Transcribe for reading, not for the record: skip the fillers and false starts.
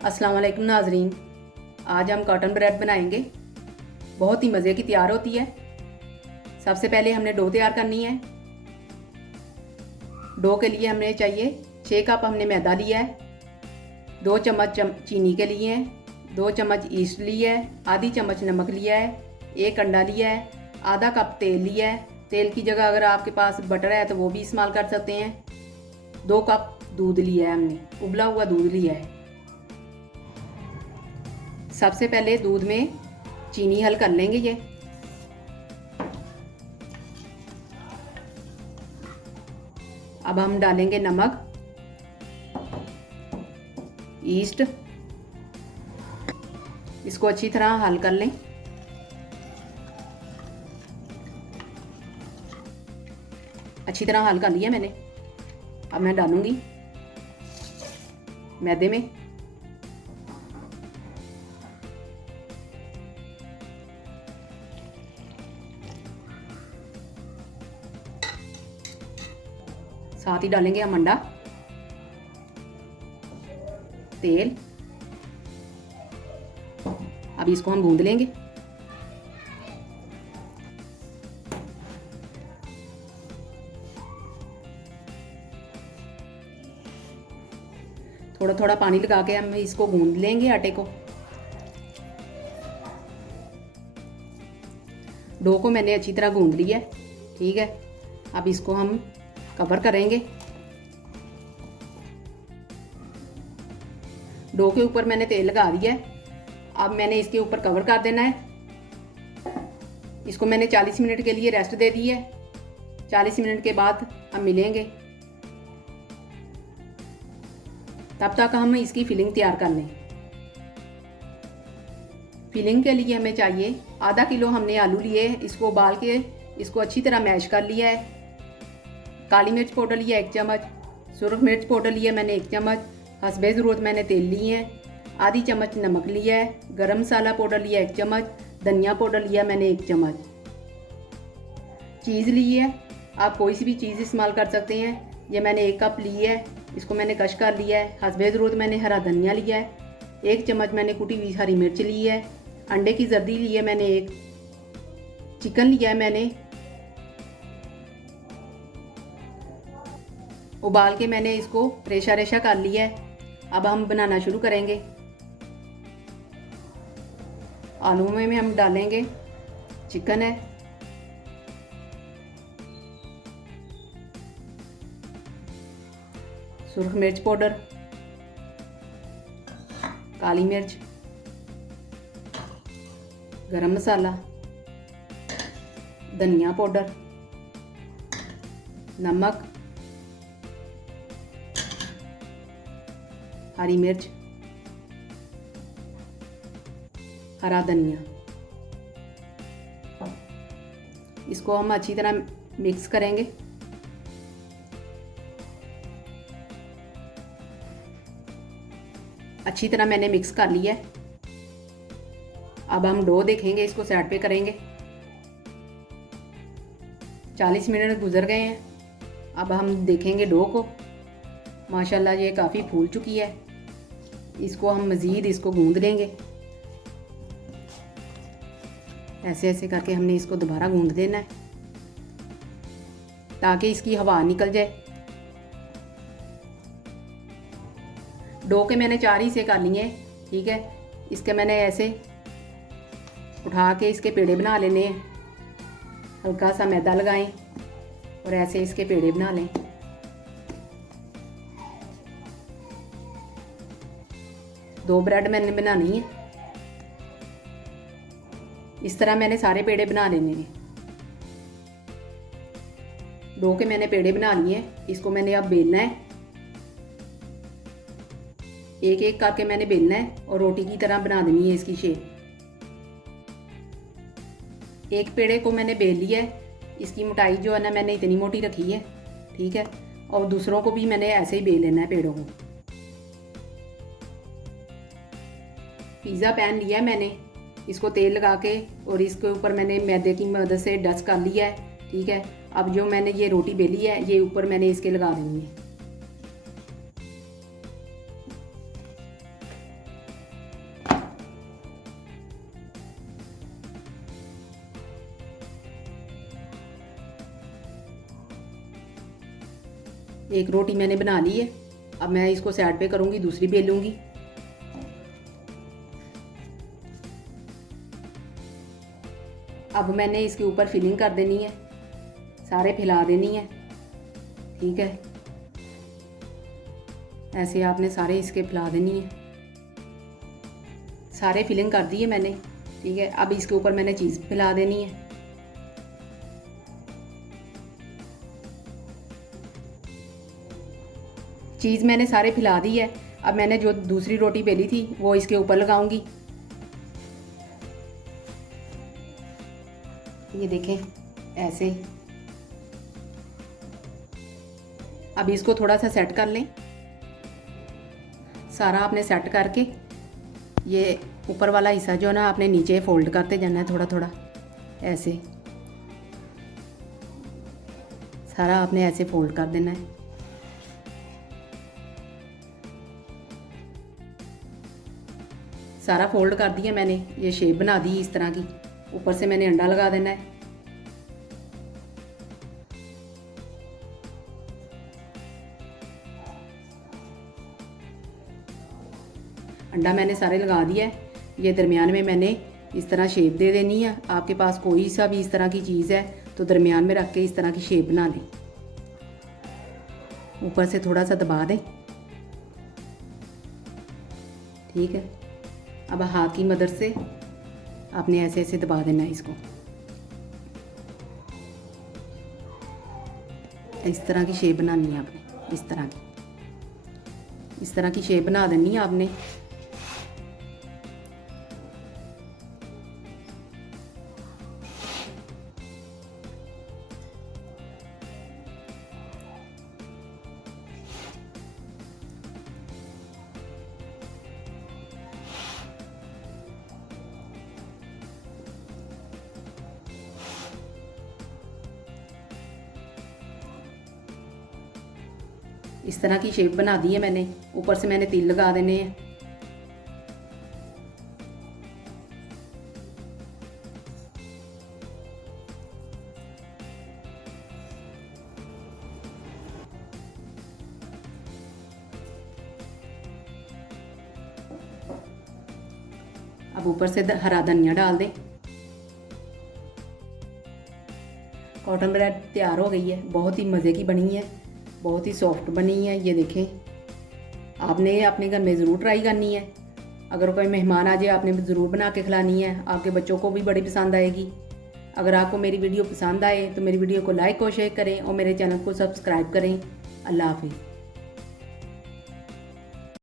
अस्सलाम वालेकुम नाजरीन। आज हम कॉटन ब्रेड बनाएंगे। बहुत ही मज़े की तैयार होती है। सबसे पहले हमने डो तैयार करनी है। डो के लिए हमें चाहिए 6 कप हमने मैदा लिया है, 2 चम्मच चीनी के लिए हैं, 2 चम्मच ईस्ट लिया है, आधी चम्मच नमक लिया है, 1 अंडा लिया है, आधा कप तेल लिया है। तेल की जगह अगर आपके पास बटर है तो वो भी इस्तेमाल कर सकते हैं। 2 कप दूध लिया है, हमने उबला हुआ दूध लिया है। सबसे पहले दूध में चीनी हल कर लेंगे ये। अब हम डालेंगे नमक, ईस्ट, इसको अच्छी तरह हल कर लें। अच्छी तरह हल कर लिया मैंने। अब मैं डालूंगी मैदे में। साथ ही डालेंगे हम अंडा, तेल। अब इसको हम गूंद लेंगे। थोड़ा थोड़ा पानी लगा के हम इसको गूंद लेंगे आटे को। डो को मैंने अच्छी तरह गूंद लिया है, ठीक है। अब इसको हम कवर करेंगे। डो के ऊपर मैंने तेल लगा दिया है। अब मैंने इसके ऊपर कवर कर देना है। इसको मैंने 40 मिनट के लिए रेस्ट दे दी है। 40 मिनट के बाद हम मिलेंगे। तब तक हम इसकी फिलिंग तैयार कर लें। फिलिंग के लिए हमें चाहिए आधा किलो हमने आलू लिए। इसको उबाल के इसको अच्छी तरह मैश कर लिया है। काली मिर्च पाउडर लिया 1 चम्मच, सुरख मिर्च पाउडर लिया मैंने 1 चम्मच, हसबे ज़रूरत मैंने तेल लिए है, आधी चम्मच नमक लिया है, गरम मसाला पाउडर लिया 1 चम्मच, धनिया पाउडर लिया मैंने 1 चम्मच, चीज़ ली है। आप कोई सी भी चीज़ इस्तेमाल कर सकते हैं। ये मैंने 1 कप ली है, इसको मैंने कश कर लिया है। हसबे ज़रूरत मैंने हरा धनिया लिया है, 1 चम्मच मैंने कुटी हुई हरी मिर्च ली है, अंडे की जर्दी ली है मैंने 1, चिकन लिया है मैंने, उबाल के मैंने इसको रेशा रेशा कर लिया है। अब हम बनाना शुरू करेंगे। आलू में हम डालेंगे चिकन है, सुरख मिर्च पाउडर, काली मिर्च, गरम मसाला, धनिया पाउडर, नमक, हरी मिर्च, हरा धनिया। इसको हम अच्छी तरह मिक्स करेंगे। अच्छी तरह मैंने मिक्स कर लिया है। अब हम डो देखेंगे, इसको साइड पे करेंगे। 40 मिनट गुजर गए हैं। अब हम देखेंगे डो को। माशाल्लाह ये काफ़ी फूल चुकी है। इसको हम मज़ीद इसको गूंद लेंगे। ऐसे ऐसे करके हमने इसको दोबारा गूंद देना है ताकि इसकी हवा निकल जाए। डो के मैंने 4 हिस्से कर लिए हैं, ठीक है। इसके मैंने ऐसे उठा के इसके पेड़े बना लेने हैं। हल्का सा मैदा लगाएं और ऐसे इसके पेड़े बना लें। दो ब्रेड मैंने बनानी है। इस तरह मैंने सारे पेड़े बना लेने हैं। डो के मैंने पेड़े बना लिए। इसको मैंने अब बेलना है। एक एक करके मैंने बेलना है और रोटी की तरह बना देनी है इसकी शेप। एक पेड़े को मैंने बेल लिया है। इसकी मोटाई जो है ना मैंने इतनी मोटी रखी है, ठीक है। और दूसरों को भी मैंने ऐसे ही बेल लेना है पेड़ों को। पिज़्ज़ा पैन लिया है मैंने, इसको तेल लगा के और इसके ऊपर मैंने मैदे की मदद से डस्ट कर लिया है, ठीक है। अब जो मैंने ये रोटी बेली है ये ऊपर मैंने इसके लगा देनी है। एक रोटी मैंने बना ली है। अब मैं इसको साइड पे करूँगी, दूसरी बेलूँगी। अब मैंने इसके ऊपर फिलिंग कर देनी है, सारे फैला देनी है। ठीक है, ऐसे आपने सारे इसके फैला देनी है। सारे फिलिंग कर दी है मैंने। ठीक है, अब इसके ऊपर मैंने चीज़ फैला देनी है। चीज़ मैंने सारे फैला दी है। अब मैंने जो दूसरी रोटी बेली थी वो इसके ऊपर लगाऊंगी। ये देखें ऐसे। अब इसको थोड़ा सा सेट कर लें। सारा आपने सेट करके ये ऊपर वाला हिस्सा जो है ना आपने नीचे फोल्ड करते जाना है, थोड़ा थोड़ा ऐसे। सारा आपने ऐसे फोल्ड कर देना है। सारा फोल्ड कर दिया मैंने, ये शेप बना दी इस तरह की। ऊपर से मैंने अंडा लगा देना है। अंडा मैंने सारे लगा दिया है। ये दरमियान में मैंने इस तरह शेप दे देनी है। आपके पास कोई सा भी इस तरह की चीज़ है तो दरमियान में रख के इस तरह की शेप बना दें। ऊपर से थोड़ा सा दबा दें। ठीक है, अब हाथ की मदद से आपने ऐसे ऐसे दबा देना है इसको। इस तरह की शेप बनानी है आपने, इस तरह की शेप बना देनी है आपने। इस तरह की शेप बना दी है मैंने। ऊपर से मैंने तिल लगा देने हैं। अब ऊपर से हरा धनिया डाल दें। कॉटन ब्रेड तैयार हो गई है। बहुत ही मज़े की बनी है, बहुत ही सॉफ्ट बनी है। ये देखें, आपने अपने घर में ज़रूर ट्राई करनी है। अगर कोई मेहमान आ जाए आपने ज़रूर बना के खिलानी है। आपके बच्चों को भी बड़ी पसंद आएगी। अगर आपको मेरी वीडियो पसंद आए तो मेरी वीडियो को लाइक और शेयर करें और मेरे चैनल को सब्सक्राइब करें। अल्लाह हाफिज़।